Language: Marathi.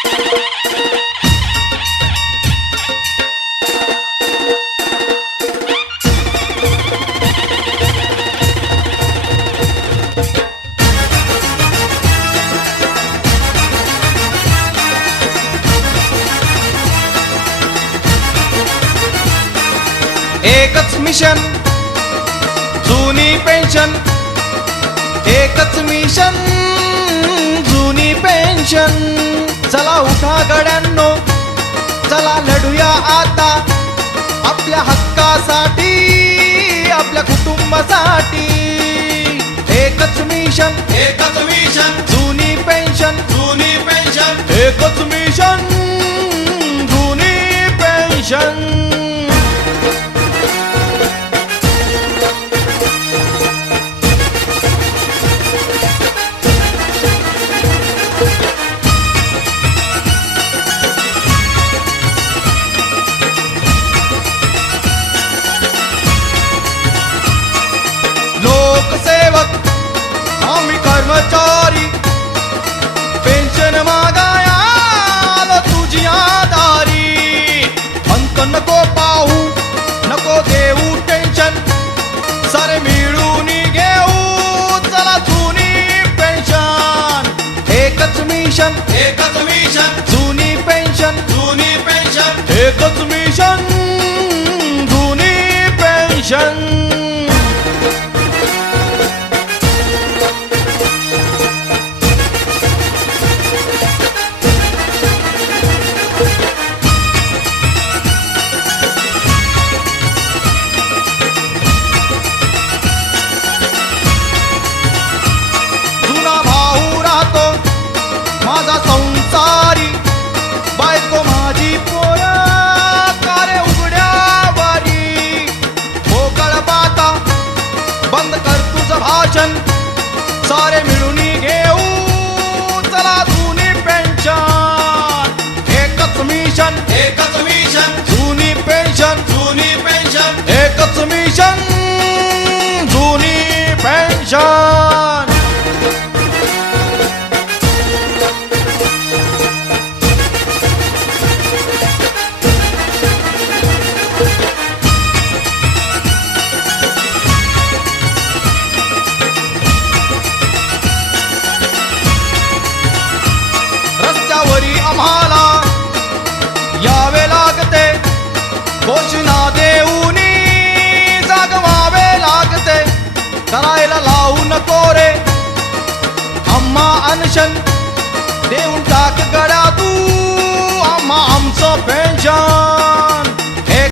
एकच मिशन जुनी पेन्शन, एकच मिशन जुनी पेन्शन. चला उठा गड्यांनो, चला लढूया आता आपल्या हक्कासाठी, आपल्या कुटुंबासाठी. एकच मिशन, एकच मिशन जुनी पेन्शन, जुनी पेन्शन. एकच मिशन जुनी पेन्शन. लोकसेवक आम्ही कर्मचारी, पेन्शन मागाया आलो तुझ्या दारी. अंत नको पाहू, नको देऊ टेन्शन, सारे मिळून घेऊ चला जुनी पेन्शन. एकच मिशन, एकच मिशन जुनी पेन्शन, जुनी पेन्शन. एकच मिशन जुनी पेन्शन. माझा संसारी, बायको माझी पोरा कारे उघड्यावारी. मोकळ बाता बंद कर तुझं भाषण, सारे मिळून घेऊ चला जुनी पेन्शन. एकच मिशन, एकच मिशन जुनी पेन्शन, जुनी पेन्शन. एकच मिशन जुनी पेन्शन. रस्त्यावरी आम्हाला यावे लागते, घोषणा देऊनी जागवावे लागते. करायला लावू नको रे आम्हा अनशन, देऊन